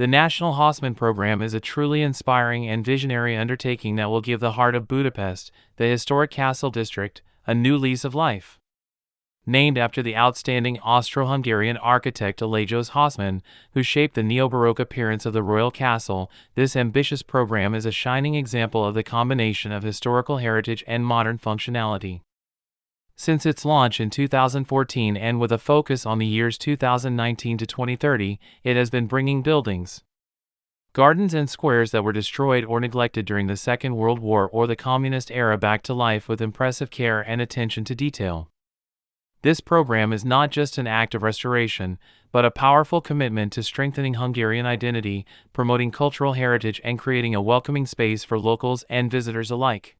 The National Hauszmann Program is a truly inspiring and visionary undertaking that will give the heart of Budapest, the historic castle district, a new lease of life. Named after the outstanding Austro-Hungarian architect Lajos Hauszmann, who shaped the neo-Baroque appearance of the royal castle, this ambitious program is a shining example of the combination of historical heritage and modern functionality. Since its launch in 2014 and with a focus on the years 2019 to 2030, it has been bringing buildings, gardens and squares that were destroyed or neglected during the Second World War or the Communist era back to life with impressive care and attention to detail. This program is not just an act of restoration, but a powerful commitment to strengthening Hungarian identity, promoting cultural heritage and creating a welcoming space for locals and visitors alike.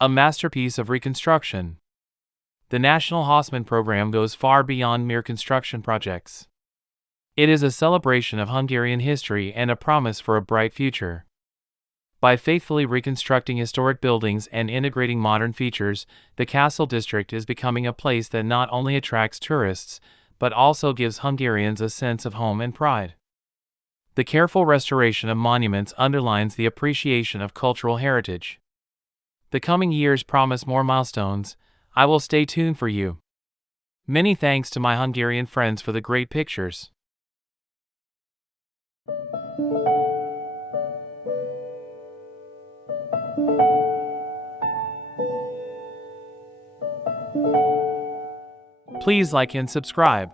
A masterpiece of reconstruction. The National Hauszmann Program goes far beyond mere construction projects. It is a celebration of Hungarian history and a promise for a bright future. By faithfully reconstructing historic buildings and integrating modern features, the Castle District is becoming a place that not only attracts tourists, but also gives Hungarians a sense of home and pride. The careful restoration of monuments underlines the appreciation of cultural heritage. The coming years promise more milestones. I will stay tuned for you. Many thanks to my Hungarian friends for the great pictures. Please like and subscribe.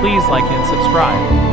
Please like and subscribe.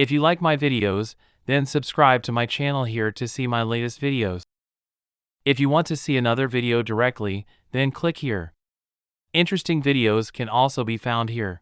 If you like my videos, then subscribe to my channel here to see my latest videos. If you want to see another video directly, then click here. Interesting videos can also be found here.